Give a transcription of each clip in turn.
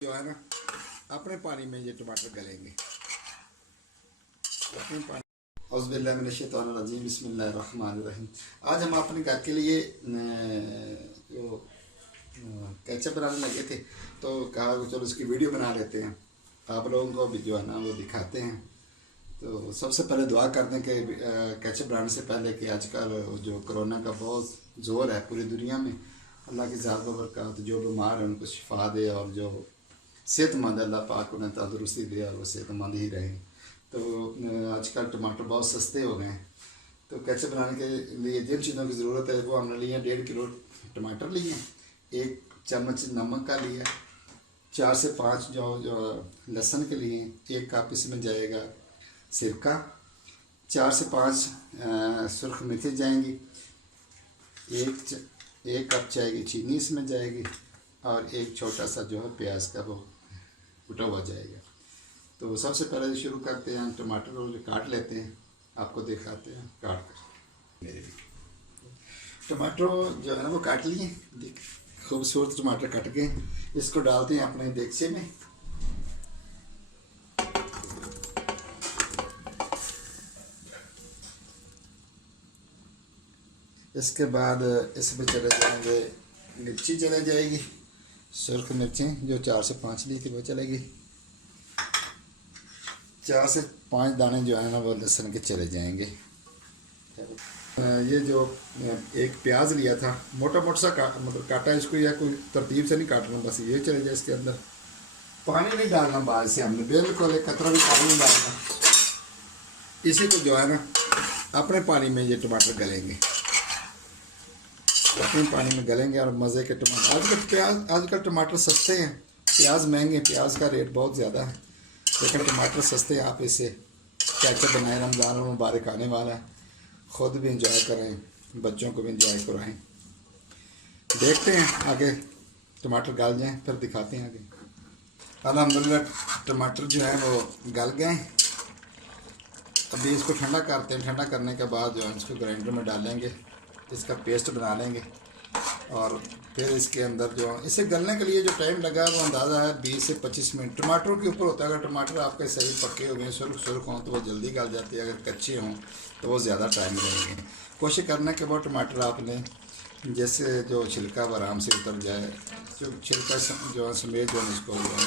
जो है ना अपने पानी में ये टमाटर गलेंगे। अपने पानी औज़ुबिल्लाहिमिनश्शैतानिर्रजीम बिस्मिल्लाहिर्रहमानिर्रहीम। आज हम अपने घर के लिए जो केचप बनाने लगे थे तो कहा चलो उसकी वीडियो बना लेते हैं, आप लोगों को भी जो है ना वो दिखाते हैं। तो सबसे पहले दुआ कर दें कि केचप बनाने से पहले कि आजकल जो कोरोना का बहुत ज़ोर है पूरी दुनिया में, अल्लाह की ज़ात व बरकात, जो बीमार हैं उनको शिफा दे और जो सेहतमंद अल्लाह पाक उन्हें तंदुरुस्ती दे और वो सेहतमंद ही रहें। तो आजकल टमाटर बहुत सस्ते हो गए हैं, तो केचप बनाने के लिए जिन चीज़ों की ज़रूरत है वो हमने लिए 1.5 किलो टमाटर लिए, 1 चम्मच नमक का लिया, 4 से 5 जो लहसुन के लिए, 1 कप इसमें जाएगा सिरका, 4 से 5 सुरख मिर्ची जाएंगी, 1 कप चाय की चीनी इसमें जाएगी और 1 छोटा सा जो है प्याज का वो कुटा हुआ जाएगा। तो सबसे पहले शुरू करते हैं, टमाटर को काट लेते हैं, आपको दिखाते हैं काट कर। मेरे टमाटर जो है ना वो काट लिए, देख खूबसूरत टमाटर कट के इसको डालते हैं अपने देगचे में। इसके बाद इसमें चले जाएंगे मिर्ची, चले जाएगी सुर्ख मिर्चें जो 4 से 5 ली थी वो चलेगी, 4 से 5 दाने जो है ना वो लहसुन के चले जाएंगे। ये जो एक प्याज लिया था मोटा मोटा सा मतलब काटा, इसको या कोई तरतीब से नहीं काटना, बस ये चले जाए। इसके अंदर पानी नहीं डालना बाद से, हमने बिल्कुल एक कतरा भी पानी नहीं डालना। इसी को जो है ना अपने पानी में ये टमाटर गलेंगे, अपने पानी में गलेंगे और मज़े के टमाटर। आजकल टमाटर सस्ते हैं, प्याज महंगे, प्याज का रेट बहुत ज़्यादा है, लेकिन टमाटर सस्ते हैं। आप इसे केचप बनाएं, रमज़ान मुबारक आने वाला है, ख़ुद भी इंजॉय करें, बच्चों को भी इंजॉय कराएं। देखते हैं आगे टमाटर गल जाएं फिर दिखाते हैं आगे। अल्हम्दुलिल्लाह टमाटर जो है वो गल गए। अभी इसको ठंडा करते हैं, ठंडा करने के बाद जो है इसको ग्राइंडर में डालेंगे, इसका पेस्ट बना लेंगे और फिर इसके अंदर जो इसे गलने के लिए जो टाइम लगा है वो अंदाज़ा है 20 से 25 मिनट। टमाटरों के ऊपर होता है, अगर टमाटर आपके सही पके हुए हैं, सुरख हों तो वो जल्दी गल जाती है, अगर कच्चे हों तो वो ज़्यादा टाइम लगेंगे। कोशिश करने के बाद टमाटर आपने जैसे जो छिलका वो आराम से उतर जाए, जो छिलका जो है समेत जो है इसको जो है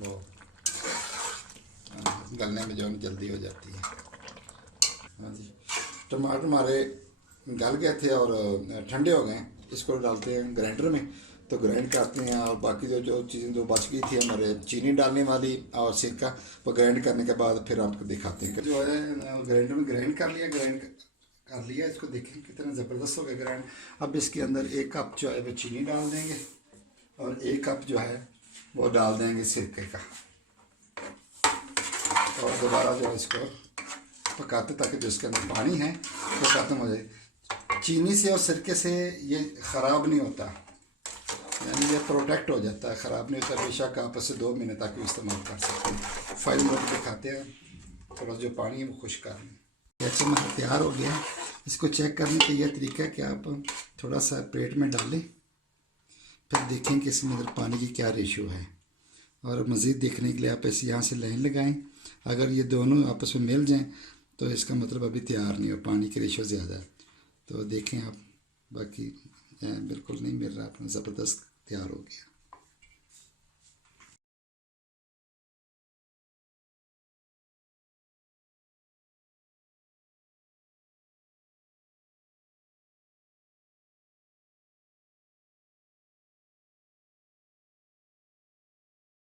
वो गलने में जो है जल्दी हो जाती है। हाँ जी, टमाटर हमारे गल गए थे और ठंडे हो गए, इसको डालते हैं ग्राइंडर में, तो ग्राइंड करते हैं। और बाकी जो चीज़ें जो बच गई थी हमारे चीनी डालने वाली और सिरका, वो ग्राइंड करने के बाद फिर आपको दिखाते हैं। जो है ग्राइंडर में ग्राइंड कर लिया, इसको देखें कितना ज़बरदस्त हो गया ग्राइंड। अब इसके अंदर 1 कप जो है वो चीनी डाल देंगे और 1 कप जो है वो डाल देंगे सिरके का, और दोबारा जो है इसको पकाते ताकि जो इसके अंदर पानी है वो ख़त्म हो जाए। चीनी से और सिरके से ये ख़राब नहीं होता, यानी ये प्रोटेक्ट हो जाता है, ख़राब नहीं होता। बेशक आप इसे 2 महीने तक इस्तेमाल कर सकते हैं। फाइल में दिखाते हैं, थोड़ा जो पानी है वो खुश कर लें। अच्छा मतलब तैयार हो गया। इसको चेक करने का यह तरीका है कि आप थोड़ा सा प्लेट में डालें, फिर देखें कि इसमें अंदर पानी की क्या रेशो है, और मज़ीद देखने के लिए आप ऐसे यहाँ से लाइन लगाएं। अगर ये दोनों आपस में मिल जाएं तो इसका मतलब अभी तैयार नहीं हो, पानी की रेशो ज़्यादा है। तो देखें आप, बाकी बिल्कुल नहीं मिल रहा, अपना ज़बरदस्त तैयार हो गया।